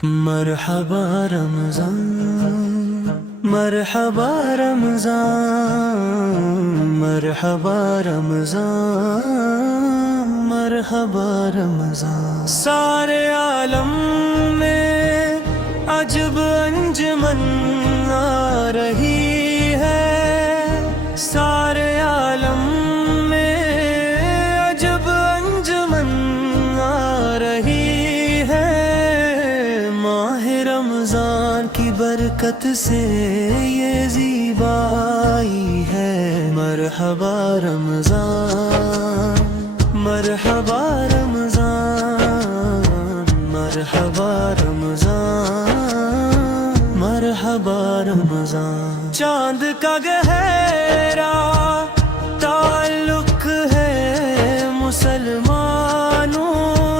مرحبا رمضان مرحبا رمضان مرحبا رمضان مرحبا رمضان سارے عالم میں عجب انجمن آ رہی ہے سارے عالم میں عجب انجمن آ رہی رمضان کی برکت سے یہ زیبائی ہے مرحبا رمضان مرحبا رمضان مرحبا رمضان مرحبا رمضان چاند کا گہرا تعلق ہے مسلمانوں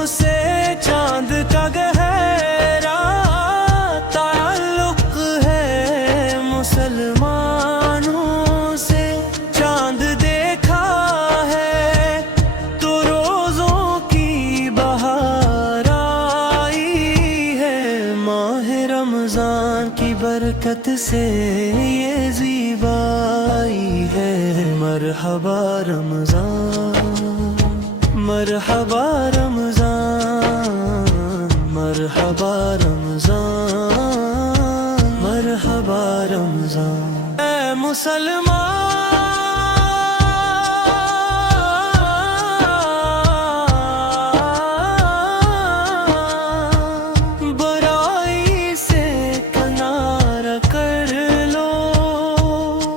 سے چاند کا مسلمانوں سے چاند دیکھا ہے تو روزوں کی بہار آئی ہے ماہ رمضان کی برکت سے یہ زیبائی ہے مرحبا رمضان مرحبا رمضان مرحبا رمضان مرحبا رمضان اے مسلمان برائی سے کنارہ کر لو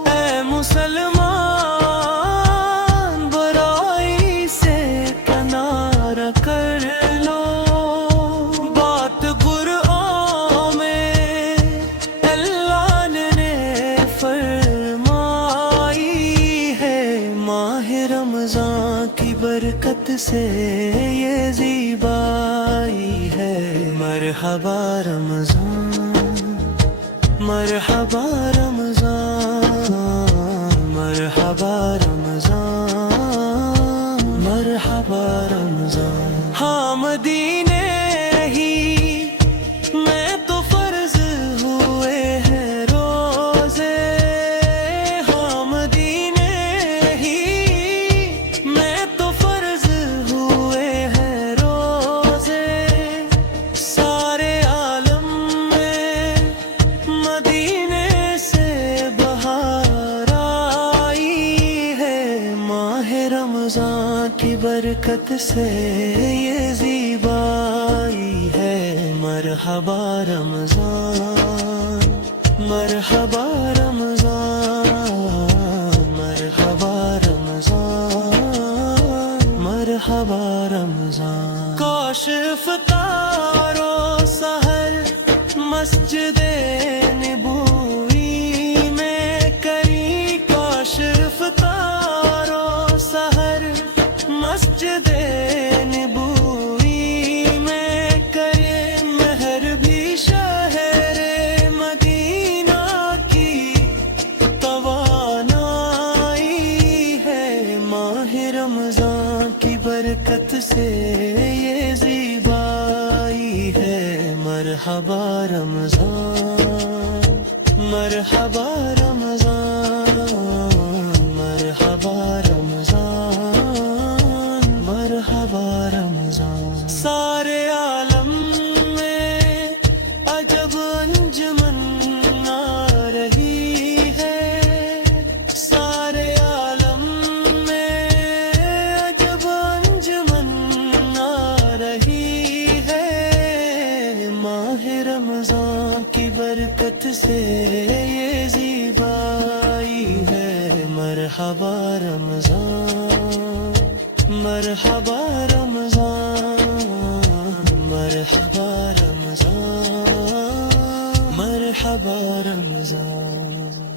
اے مسلمان برائی سے کنارہ کر لو بات قرآن میں رمضان کی برکت سے یہ زیبائی ہے مرحبا رمضان مرحبا رمضان مرحبا رمضان مرحبا رمضان ہاں مدینے ہی میں تو فرض ہوئے ہیں روزے ہاں مدینے رمضان کی برکت سے یہ زیبائی ہے مرحبا رمضان مرحبا رمضان مرحبا رمضان مرحبا رمضان کاش افطار و سحر مسجد نبوی میں کری کاش افطار مسجد نبوی میں کرے مہر بھی شہر مدینہ کی توانائی ہے ماہ رمضان کی برکت سے یہ زیبائی ہے مرحبا رمضان مرحبا رمضان مرحبا رمضان مرحبا رمضان سارے عالم میں عجب انجمن آ رہی ہے سارے عالم میں عجب انجمن آ رہی ہے ماہ رمضان کی برکت سے یہ زیبائی ہے مرحبا رمضان مرحبا رمضان مرحبا رمضان مرحبا رمضان